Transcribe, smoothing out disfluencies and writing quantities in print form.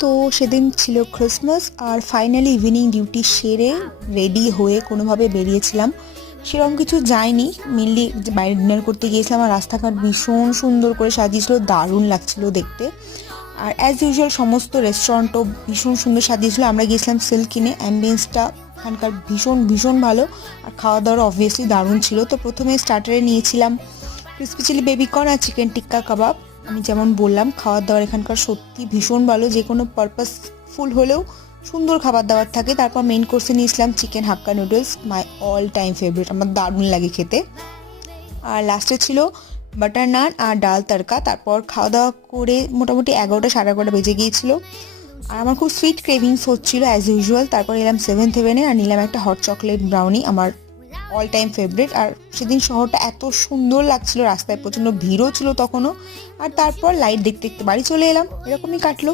তো সেদিন ছিল ক্রিসমাস আর ফাইনালি ইভিনিং ডিউটি সেরে রেডি হয়ে কোনোভাবে বেরিয়েছিলাম। সেরকম কিছু যায়নি, মেনলি বাইরে ডিনার করতে গিয়েছিলাম আর রাস্তাঘাট ভীষণ সুন্দর করে সাজিয়েছিল, দারুণ লাগছিল দেখতে। আর অ্যাজ ইউজুয়াল সমস্ত রেস্টুরেন্টও ভীষণ সুন্দর সাজিয়েছিল। আমরা গিয়েছিলাম সিল্কিনে, অ্যাম্বিয়েন্সটা এখানকার ভীষণ ভীষণ ভালো আর খাওয়া দাওয়ার অবভিয়াসলি দারুণ ছিল। তো প্রথমে স্টার্টারে নিয়েছিলাম ক্রিসপি চিলি বেবিকর্ন আর চিকেন টিক্কা কাবাব। আমি যেমন বললাম খাবার দাবার এখানকার সত্যি ভীষণ ভালো, যে কোনো পারপাসফুল হলেও সুন্দর খাবার দাবার থাকে। তারপর মেন কোর্সে নিয়েছিলাম chicken hakka noodles, my all time favourite, আমার দারুণ লাগে খেতে। আর লাস্টে ছিল বাটার নান আর ডাল তড়কা। তারপর খাওয়া দাওয়া করে মোটামুটি 11টা 11:30 বেজে গিয়েছিল আর আমার খুব সুইট ক্রেভিংস হচ্ছিল অ্যাজ ইউজুয়াল। তারপর এলাম সেভেন্থ হেভেনে আর নিলাম একটা হট চকলেট ব্রাউনি, আমার অল টাইম ফেভারিট। আর সেদিন শহরটা এত সুন্দর লাগছিল, রাস্তায় প্রচণ্ড ভিড়ও ছিল তখনও। আর তারপর লাইট দেখতে দেখতে বাড়ি চলে এলাম, এরকমই কাটলো।